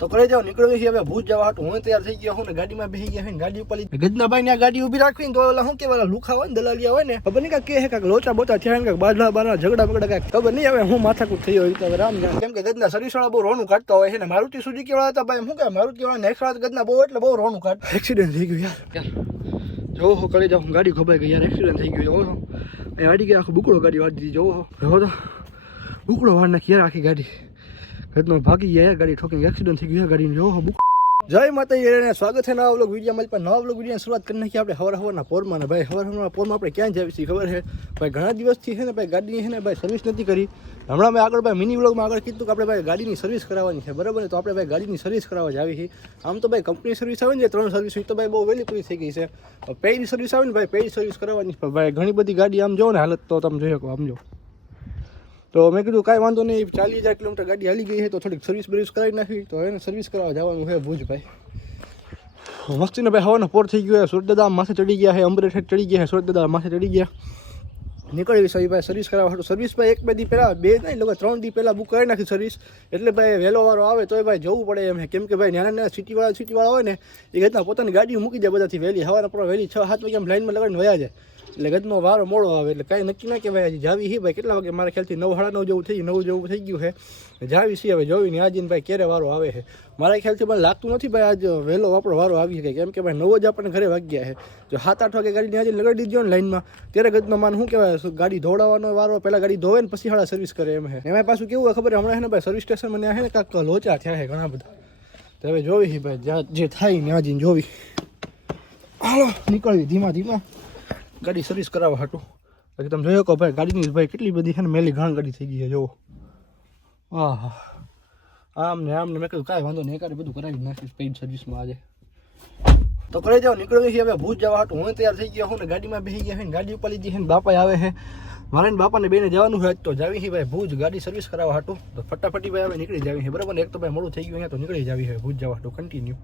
તો કરે જાવ નીકળ્યો છે હવે ભૂજ જવા હાટું હું તૈયાર થઈ ગયો હું ને ગાડીમાં બેસી ગયા છે ગાડી ઉપર ગજના ભાઈ ને આ ગાડી ઊભી રાખવી તો ઓલા શું કેવાલા લુખા હોય ને દલાલિયા હોય ને ખબર નહીં કે હે કાક લોચા બોચા થયા કાક બાજલા બારના ઝઘડા બગડા કાક ખબર નહીં હવે હું માથાકૂટ થઈ હોય તો રામ જાણ કેમ કે ગજના સર્વિસ વાળા બહુ રોનું કાઢતા હોય છે ને મારુતિ સુઝુકી વાળા હતા ભાઈ શું કે મારુતિ વાળા નેક્સ્ટ વાળા ગજના બહુ એટલે બહુ રોનું કાઢ એક્સિડન્ટ થઈ ગયું યાર જો હો કરી જાવ ગાડી ખોબાઈ ગઈ યાર એક્સિડન્ટ થઈ ગયું જો અહીં અડી ગયા આખું બુકડો ગાડી વાળી દીધી જો હો તો બુકડો વાર નાખી યાર આખી ગાડી ઘરનો ભાગી ગયા ગાડી ઠોકીને એક્સિડન્ટ થઈ ગયું ગાડી જો જય માતાજી સ્વાગત છે નવા વ્લોગ વિડીયો મારી પાસે નવા વ્લોગ વિડીયોની શરૂઆત કરી નાખી આપણે હવારના પોરમાં ને ભાઈ હવારના પોરમાં આપણે ક્યાં જાવી છીએ ખબર છે ભાઈ ઘણા દિવસથી છે ને ભાઈ ગાડીની છે ને ભાઈ સર્વિસ નથી કરી હમણાં મેં આગળ ભાઈ મિની વ્લોગમાં આગળ કીધું કે આપણે ભાઈ ગાડીની સર્વિસ કરાવવાની છે બરાબર ને તો આપણે ભાઈ ગાડીની સર્વિસ કરાવવા જાવી છીએ આમ તો ભાઈ કંપની સર્વિસ આવે ને 3 સર્વિસ તો ભાઈ બહુ વહેલી પૂરી થઈ ગઈ છે પેઇડ સર્વિસ આવે ને ભાઈ પેઇડ સર્વિસ કરાવવાની પણ ભાઈ ઘણી બધી ગાડી આમ જો ને હાલત તો તમે જોઈ શકો આમ જો તો મેં કીધું કાંઈ વાંધો નહીં 40,000 કિલોમીટર ગાડી હાલી ગઈ છે તો થોડીક સર્વિસ બર્વિસ કરાવી નાખી તો એને સર્વિસ કરાવવા જવાનું છે ભુજ ભાઈ મસ્તીને ભાઈ હવાનો પોર થઈ ગયો સુરત દાદા માથે ચડી ગયા છે અમરેઠ ચડી ગયા છે સુરત દાદા માથે ચડી ગયા નીકળવી છે ભાઈ સર્વિસ કરાવવા હતું સર્વિસ ભાઈ 1-2 દી પહેલાં 2 નહીં લોકો 3 દી પહેલાં બુક કરી નાખી સર્વિસ એટલે ભાઈ વહેલો વારો આવે તો ભાઈ જવું પડે એમ કેમ કે ભાઈ નાના સિટીવાળા હોય ને એ રીતના પોતાની ગાડી મૂકી જાય બધાથી વહેલી હવાના પર વહેલી 6-7 વાગે આમ લાઈનમાં લગાડીને વયા જાય એટલે ગજનો વારો મોડો આવે એટલે કાંઈ નક્કી ના કહેવાય હજી જાવી હી ભાઈ કેટલા વાગે મારા ખ્યાલથી 9-9:30 જેવું થઈ ગયું 9 જેવું થઈ ગયું છે જાવી છીએ હવે જોવી ને આજે ભાઈ ક્યારે વારો આવે છે મારા ખ્યાલથી મને લાગતું નથી ભાઈ આજ વહેલો આપણો વારો આવી શકે કેમ કે ભાઈ 9 જ આપણને ઘરે વાગ્યા છે જો 7-8 વાગે ગાડીને આજે લગાડી દીધો ને લાઈનમાં ત્યારે ગજનો માન શું કહેવાય ગાડી ધોવડાવવાનો વારો પહેલાં ગાડી ધોવે ને પછી હાડા સર્વિસ કરે એમ છે એમાં પાછું કેવું ખબર હમણાં છે ને ભાઈ સર્વિસ સ્ટેશન મને છે ને કાંક લોચા થયા છે ઘણા બધા તો હવે જોવી ભાઈ જે થાય ને આજે જોવી હાલો નીકળવી ધીમા ધીમા ગાડી સર્વિસ કરાવવા હાટું પછી તમે જોયો કહો ભાઈ ગાડીની ભાઈ કેટલી બધી છે ને મેલી ઘાણ ગાડી થઈ ગઈ છે જો હા આમ ને મેં કહ્યું કાંઈ વાંધો નહીં એકારે બધું કરાવી નાખીશ પેઇડ સર્વિસમાં આજે તો કરી જાવ નીકળવી છે હવે ભૂજ જવા હાટું હું તૈયાર થઈ ગયો હું ને ગાડીમાં બેસી ગયા છે ને ગાડી ઉપર લીધી છે ને બાપા આવે છે મારે ને બાપાને બેને જવાનું હોય તો જાવી છે ભાઈ ભૂજ ગાડી સર્વિસ કરાવવા હાટું તો ફટાફટી ભાઈ હવે નીકળી જાવી છે બરાબર ને એક તો ભાઈ મોડું થઈ ગયું અહીંયા તો નીકળી જાવી છે ભૂજ જવા હાટું કન્ટિન્યુ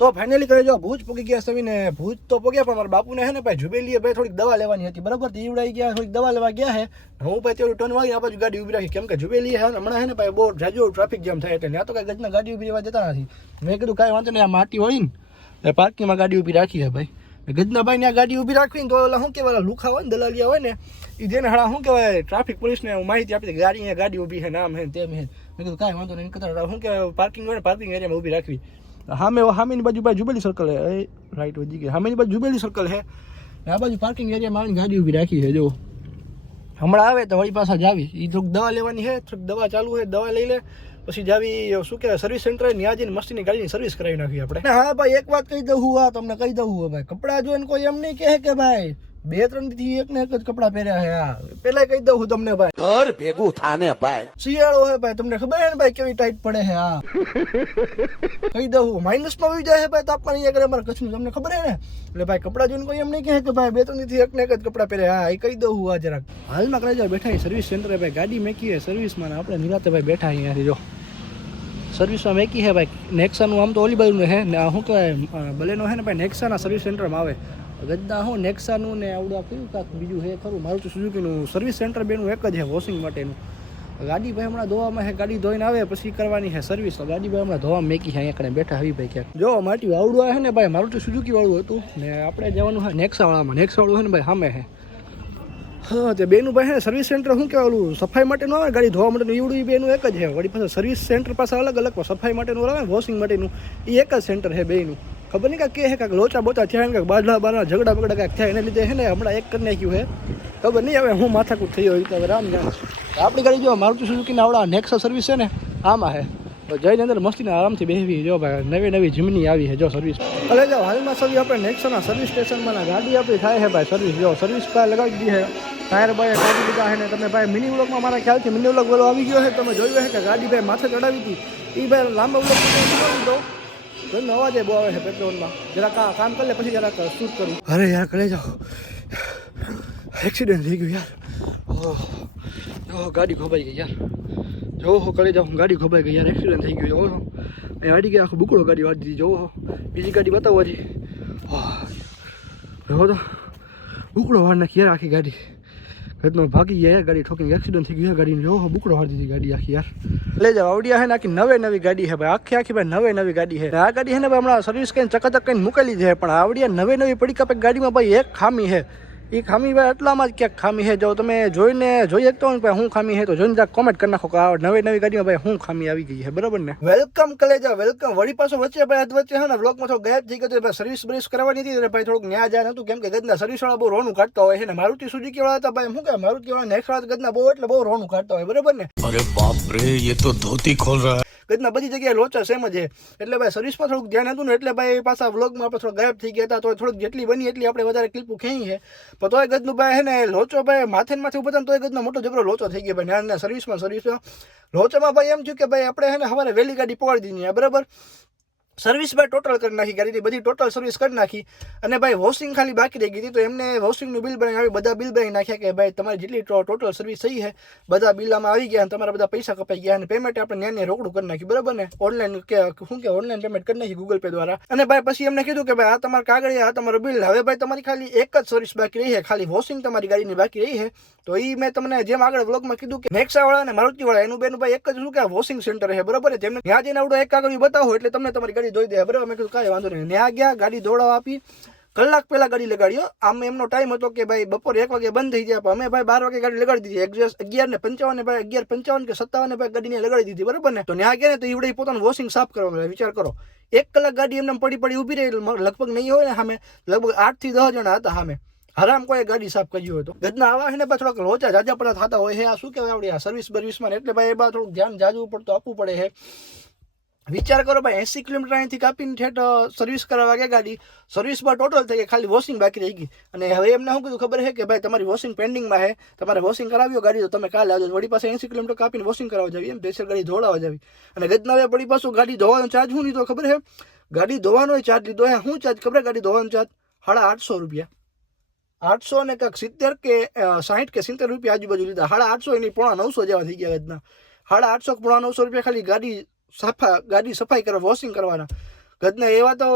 તો ફાઇનલી કરી જો ભુજ પહોંચી ગયા સવીને ભુજ તો પહોંચ્યા પણ મારા બાપુને છે ને ભાઈ જુબેલીએ ભાઈ થોડીક દવા લેવાની હતી બરાબર દીવડાઈ ગયા થોડીક દવા લેવા ગયા છે હું ભાઈ તેવું ટર્ન વાગી આ બાજુ ગાડી ઊભી રાખી કેમ કે જુબેલી છે હમણાં છે ને ભાઈ બહુ જાજો ટ્રાફિક જામ થાય એટલે ત્યાં તો કાંઈ ગજના ગાડી ઊભી રહેવા જતા નથી મેં કીધું કાંઈ વાંધો નહીં આ માટી વળીને પાર્કિંગમાં ગાડી ઊભી રાખી છે ભાઈ ગજના ભાઈને આ ગાડી ઊભી રાખવી ને તો ઓલા શું કહેવાય લુખા હોય ને દલાલિયા હોય ને એ જેને હાડા શું કહેવાય ટ્રાફિક પોલીસને માહિતી આપી કે ગાડી અહીંયા ગાડી ઊભી છે નામ છે તેમ છે મેં કીધું કાંઈ વાંધો નહીં કહેતા શું કહેવાય પાર્કિંગ હોય ને પાર્કિંગ એરિયામાં ઊભી રાખવી સામેની બાજુ ભાઈ જુબેલી સર્કલ હે રાઈટ વધી ગઈ સામેની બાજુ જુબેલી સર્કલ હે આ બાજુ પાર્કિંગ એરિયામાં આવીને ગાડી ઊભી રાખી છે જો હમણાં આવે તો વળી પાછા જાવી એ થોડીક દવા લેવાની છે થોડીક દવા ચાલુ છે દવા લઈ લે પછી જાવી શું કહેવાય સર્વિસ સેન્ટર ત્યાં જઈને મસ્તીની ગાડીની સર્વિસ કરાવી નાખી આપણે હા ભાઈ એક વાત કહી દઉં હું તમને કહી દઉં ભાઈ કપડાં જોઈને કોઈ એમ નહીં કહે કે ભાઈ 2-3 થી એક ને એક જ કપડાં પહેર્યા છે હા પેલા કહી દઉં તમને ભાઈ ઘર ભેગું થાને ભાઈ શિયાળો હે ભાઈ તમને ખબર હે ને ભાઈ કેવી ટાઈટ પડે છે હા કહી દઉં માઇનસમાં આવી જાય છે ભાઈ તાપમાન અહીંયા કરે અમારા કચ્છનું તમને ખબર હે ને એટલે ભાઈ કપડાં જોઈને કોઈ એમ નહીં કહે કે ભાઈ 2-3 થી એક ને એક જ કપડાં પહેર્યા હા એ કહી દઉં આ જરાક હાલમાં કરી જાવ બેઠા સર્વિસ સેન્ટરે ભાઈ ગાડી મેકી સર્વિસમાં આપણે નિરાતે ભાઈ બેઠા અહીંયાથી જો સર્વિસમાં મેકી છે ભાઈ નેક્સાનું આમ તો ઓલી બાજુનું છે ને શું કહેવાય બલેનો છે ને ભાઈ નેક્સાના સર્વિસ સેન્ટરમાં આવે ગજ્દા હું નેક્સાનું ને આવડું કયું કાંક બીજું છે ખરું મારું તો સુઝુકીનું સર્વિસ સેન્ટર બેનું એક જ છે વોશિંગ માટેનું ગાડી ભાઈ હમણાં ધોવામાં છે ગાડી ધોઈને આવે પછી કરવાની છે સર્વિસ તો ગાડી ભાઈ હમણાં ધોવા મેકી છે અહીંયા કಡೆ બેઠા આવી ભાઈ ક્યાંક જો માટી આવડું આવે છે ને ભાઈ મારું તો સુઝુકી વાળું હતું ને આપણે જવાનું છે નેક્સાવાળામાં નેક્સાવાળું છે ને ભાઈ સામે છે હા તે બેનું ભાઈ છે સર્વિસ સેન્ટર શું કહેવાલું સફાઈ માટેનું આવે ને ગાડી ધોવા માટેનું એવડું એ બેનું એક જ છે વળી પાછળ સર્વિસ સેન્ટર પાસે અલગ અલગ સફાઈ માટેનું આવે ને વોશિંગ માટેનું એ એક જ સેન્ટર છે બેનું ખબર નહીં કાંક કે કાંક લોચા બોચા થયા ને કાંક બાજલા બારના ઝઘડા બગડા કાંઈક થયા એને લીધે છે ને હમણાં એક કરી નાખ્યું છે ખબર નહીં હવે હું માથાકૂટ થઈ હોય તો હવે રામ જાણ આપણી ગાડી જો મારુતિ સુઝુકીના આવડા નેક્સા સર્વિસ છે ને આમાં છે તો જઈને અંદર મસ્તીને આરામથી બેસવી જો ભાઈ નવી જીમની આવી છે જો સર્વિસ ભલે જાઓ હાલમાં સર્વિસ આપણે નેક્સાના સર્વિસ સ્ટેશનમાં ગાડી આપણી થાય છે ભાઈ સર્વિસ જો સર્વિસ પાસે લગાવી દીધી છે ટાયર ભાઈ કાઢી દીધા છે ને તમે ભાઈ મિની વ્લોગમાં મારા ખ્યાલથી મિની વ્લોગ વેલો આવી ગયો છે તમે જોયું છે કે ગાડી ભાઈ માથે ચડાવી હતી એ ભાઈ લાંબા વ્લોગ દીધો ઘરનો અવાજ બહુ આવે છે પેટ્રોલમાં જરાક કામ કરી લે પછી જરાક શૂટ કરું અરે યાર કરે જાઓ એક્સિડન્ટ થઈ ગયું યાર જો ગાડી ખોબાઈ ગઈ યાર જો કરી જાઉં ગાડી ખોબાઈ ગઈ યાર એક્સિડન્ટ થઈ ગયું જો અહીં અડી ગયા આખું બુકડો ગાડી વાળી દીધી જો બીજી ગાડી બતાવો હજી જો તો બુકડો વાર નાખી યાર આખી ગાડી. ઘરનો ભાગી ગયા ગાડી ઠોકીને એક્સિડન્ટ થઈ ગયો ગાડીને. જો બુકડો વાર દીધી ગાડી આખી યાર. લઈ જાવ આવડિયા હે ને આખી નવી ગાડી છે ભાઈ. આખી ભાઈ નવી ગાડી છે. આ ગાડી છે ને ભાઈ હમણાં સર્વિસ કરીને ચકાચક કરીને મૂકેલી છે. પણ આવડિયા નવી પડી કાપે ગાડીમાં ભાઈ એક ખામી છે. એ ખામી ભાઈ એટલામાં જ ક્યાંક ખામી છે. જો તમે જોઈ શકતો હોય ને ભાઈ શું ખામી છે તો જોઈને કોમેન્ટ કરી નાખો કે આ નવી ગાડીમાં ભાઈ શું ખામી આવી ગઈ છે. બરાબર ને. વેલકમ કલેજા વેલકમ. વળી પાછો વચ્ચે ભાઈ વચ્ચે છે ને વ્લોગમાં થોડો ગાયબ થઈ ગયો. ભાઈ સર્વિસ કરવાની હતી ભાઈ થોડુંક ન્યા જાય હતું. કેમ કે ગદના સર્વિસ વાળા બહુ રોનું કાઢતા હોય છે ને. મારુતિ સુઝુકી વાળા હતા ભાઈ શું કે મારુતિ વાળા નેક્સ્ટ વાળા ગદના બહુ રોનું કાઢતા હોય. બરાબર ને. અરે બાપ રે ये तो धोती खोल रहा है. ગદના બધી જગ્યાએ લોચા સેમ જ છે. એટલે ભાઈ સર્વિસમાં થોડુંક ધ્યાન હતું ને એટલે ભાઈ પાછા વ્લોગમાં આપણે થોડા ગાયબ થઈ ગયા હતા. તો થોડુંક જેટલી બની એટલી આપણે વધારે ક્લિપો ખેંચી છે. પણ તોય ગદનું ભાઈ છે ને લોચો ભાઈ માથે ઉભા હતા ને તોય ગદનો મોટો જબરો લોચો થઈ ગયો ભાઈ. નાના સર્વિસમાં લોચામાં ભાઈ એમ થયું કે ભાઈ આપણે છે ને સવારે વહેલી ગાડી પકડી દીધી. બરાબર. સર્વિસ ભાઈ ટોટલ કરી નાખી ગાડીની બધી ટોટલ સર્વિસ કરી નાખી. અને ભાઈ વોશિંગ ખાલી બાકી રહી ગઈ હતી. તો એમને વોશિંગનું બિલ બનાવી આવી બધા બિલ બનાવી નાખ્યા કે ભાઈ તમારી જેટલી ટોટલ સર્વિસ થઈ છે બધા બિલ આમાં આવી ગયા અને તમારા બધા પૈસા કપાઈ ગયા. અને પેમેન્ટ આપણે ન્યાને રોકડું કરી નાખ્યું. બરાબર ને. ઓનલાઈન કે ઓનલાઈન પેમેન્ટ કરી નાખી ગૂગલ પે દ્વારા. અને ભાઈ પછી એમને કીધું કે ભાઈ આ તમારા કાગળ આ તમારું બિલ. હવે ભાઈ તમારી ખાલી એક જ સર્વિસ બાકી રહી છે. ખાલી વોશિંગ તમારી ગાડીની બાકી રહી છે. તો એ મેં તમને જેમ આગળ વ્લોગમાં કીધું કે નેક્સા વાળા અને મારુતિ વાળા એનું બેનું ભાઈ એક જ શું કે વોશિંગ સેન્ટર છે. બરાબર. તેમને ત્યાં જઈને આવડો એક કાગળ બતાવો એટલે તમને તમારી ગાડી ધોઈ દે. બરાબર. મેં કીધું કાંઈ વાંધો નહીં. ત્યાં ગયા ગાડી ધોળાવા આપી. કલાક પહેલા ગાડી લગાડ્યો. આમ એમનો ટાઈમ હતો કે ભાઈ બપોરે 1 વાગે બંધ થઈ જાય. પણ અમે ભાઈ 12 વાગે ગાડી લગાડી દીધી. એક્ઝેક્ટ 11:55 ભાઈ 11:55 કે 57 ભાઈ ગાડીને લગાડી દીધી. બરાબર ને. તો ત્યાં ગયા ને તો ઈવડે પોતાનું વોશિંગ સાફ કરવા મળે. વિચાર કરો 1 કલાક ગાડી એમને પડી ઊભી રહી. લગભગ નહીં હોય ને સામે લગભગ 8 થી 10 જણા હતા સામે. હરામ કોઈ ગાડી સાફ કરી હોય તો ગદના આવા છે ને થોડાક લોચા જાજા પડતા થતા હોય છે. આ શું કહેવાય આવડી આ સર્વિસમાં એટલે ભાઈ એ બા થોડુંક ધ્યાન જાજવું પડતું આપવું પડે છે. વિચાર કરો ભાઈ 80 કિલોમીટર અહીંથી કાપીને ઠેઠ સર્વિસ કરવા ગયા ગાડી. સર્વિસમાં ટોટલ થઈ ગઈ. ખાલી વોશિંગ બાકી રહી ગઈ. અને હવે એમને શું કીધું ખબર છે કે ભાઈ તમારી વોશિંગ પેન્ડિંગમાં છે. તમારે વોશિંગ કરાવ્યો ગાડી તો તમે કાલે આવજો. વળી પાસે 80 કિલોમીટર કાપીને વોશિંગ કરાવવા જાવી. એમ પ્રેશર ગાડી ધોળાવા જાવી. અને ગદના હવે વળી પાછું ગાડી ધોવાનો ચાર્જ શું લીધો ખબર છે? ગાડી ધોવાનો ચાર્જ લીધો. શું ચાર્જ ખબર? ગાડી ધોવાનો ચાર્જ 850 રૂપિયા. 800 ને કંઈક 70 કે 60 કે 70 રૂપિયા આજુબાજુ લીધા. 850 એની 950 જેવા થઈ ગયા ગદના. 850 950 રૂપિયા ખાલી ગાડી સફાઈ કરવા વોશિંગ કરવાના. ગદના એવા તો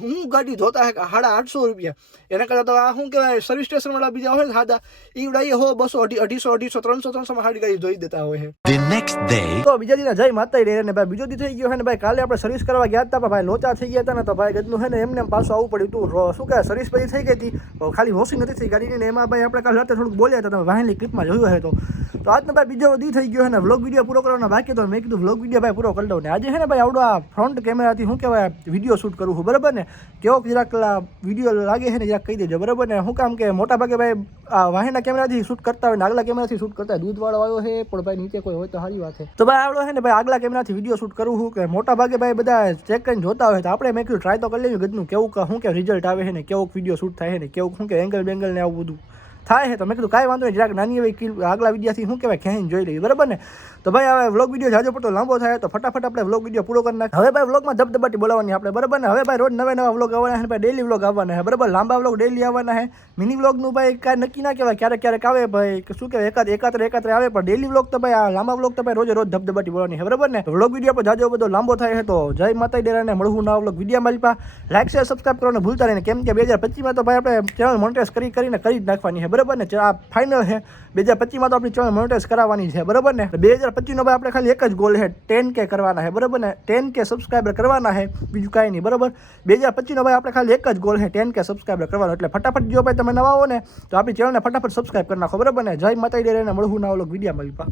હું ગાડી ધોતા હે 850 રૂપિયા. એના કરતાં તો આ શું કહેવાય સર્વિસ સ્ટેશન વાળા બીજા હોય ને સાદા એ ઉડાઈએ 200 250 300 માં સાડી ગાડી ધોઈ દેતા હોય છે. તો બીજા દિન જય માતા રે ને ભાઈ બીજો દી થઈ ગયો છે ને ભાઈ. કાલે આપણે સર્વિસ કરવા ગયા હતા ભાઈ લોચા થઈ ગયા હતા ને તો ભાઈ ગદનું છે ને એમને પાછું આવવું પડ્યું. તું શું કહેવાય સર્વિસ પછી થઈ ગઈ હતી ખાલી વોશિંગ નથી થઈ ગાડીની ને એમાં ભાઈ આપણે કાલે રાતે થોડુંક બોલ્યા હતા. તમે વાહનની ક્લિપમાં જોયું હે તો આજનો ભાઈ બીજો દી થઈ ગયો છે ને વ્લોગ વિડીયો પૂરો કરવાનો બાકી તો મેં કીધું વ્લોગ વિડીયો ભાઈ પૂરો કરી દઉં ને. આજે છે ને ભાઈ આવડો આ ફ્રન્ટ કેમેરાથી શું કહેવાય વિડીયો શૂટ કરું છું. બરાબર ને. કેવો જરાક વિડીયો લાગે છે ને જરાક કહી દેજો. બરાબર ને. શું કામ કે મોટા ભાગે ભાઈ આ વાહનના કેમેરાથી શૂટ કરતા હોય ને આગલા કેમેરાથી શૂટ કરતા હોય. દૂધવાળો આવ્યો છે પણ ભાઈ નીચે કોઈ હોય તો સારી વાત છે. તો ભાઈ આવડો છે ને ભાઈ આગલા કેમેરાથી વિડીયો શૂટ કરું છું કે મોટા ભાગે ભાઈ બધા ચેક કરીને જોતા હોય તો આપણે મેં કીધું ટ્રાય તો કરી લેવું ગદનું કેવું શું કે રિઝલ્ટ આવે છે ને કેવું વિડીયો શૂટ થાય છે ને કેવું શું કે એંગલ બેંગલ ને આવું બધું થાય છે. તો મેં કીધું કાંઈ વાંધો નહીં જરાક નાની એવી આગલા વિડીયોથી શું કહેવાય ખેંચીને જોઈ લઈએ. બરાબર ને. તો ભાઈ હવે વ્લોગ વિડીયો જાજો પડતો લાંબો થાય તો ફટાફટ આપણે વ્લોગ વિડીયો પૂરો કરી નાખીએ. હવે ભાઈ વ્લોગમાં ધબધબાટી બોલાવવાની આપણે. બરાબર ને. હવે ભાઈ રોજ નવા વ્લોગ આવવાના છે ભાઈ. ડેલી વ્લોગ આવવાના છે. બરાબર. લાંબા વ્લોગ ડેલી આવવાના છે. મિની વ્લોગનું ભાઈ કાંઈ નક્કી ના કહેવાય. ક્યારેક આવે ભાઈ શું કહેવાય એકાત્ર આવે પણ ડેલી વ્લોગ તો ભાઈ આ લાંબા વ્લોગ તો ભાઈ રોજ ધબધબાટી બોલવાની છે. બરાબર ને. વ્લોગ વિડીયો પર જાજો બધો લાંબો થાય છે તો જય માતા ડેરાને મળવું નવા વ્લોગ વિડીયો મારી પાસે. લાઈક શેર સબસ્ક્રાઈબ કરવાનું ભૂલતા નહીં. કેમ કે 2025માં તો ભાઈ આપણે ચેનલ મોનેટાઈઝ કરીને કરી જ નાખવાની છે. બરાબર ને. આ ફાઇનલ છે. 2025માં તો આપણી ચેનલ મોનેટાઈઝ કરાવવાની છે. બરાબર ને. 2025નો ભાઈ આપણે ખાલી એક જ ગોલ છે 10K કરવાના છે. બરાબર ને. 10K સબસ્ક્રાઈબર કરવાના છે. બીજું કાંઈ નહીં. બરાબર. 2025નો ભાઈ આપણે ખાલી એક જ ગોલ છે 10K સબસ્ક્રાઈબર કરવાનો. એટલે ફટાફટ જો ભાઈ તમે નવા હો ને તો આપણી ચેનલને ફટાફટ સબસ્ક્રાઈબ કરી નાખો. બરાબર ને. જય માતા ડેરાને મળવું નવા વ્લોગ વિડીયો મળી પા.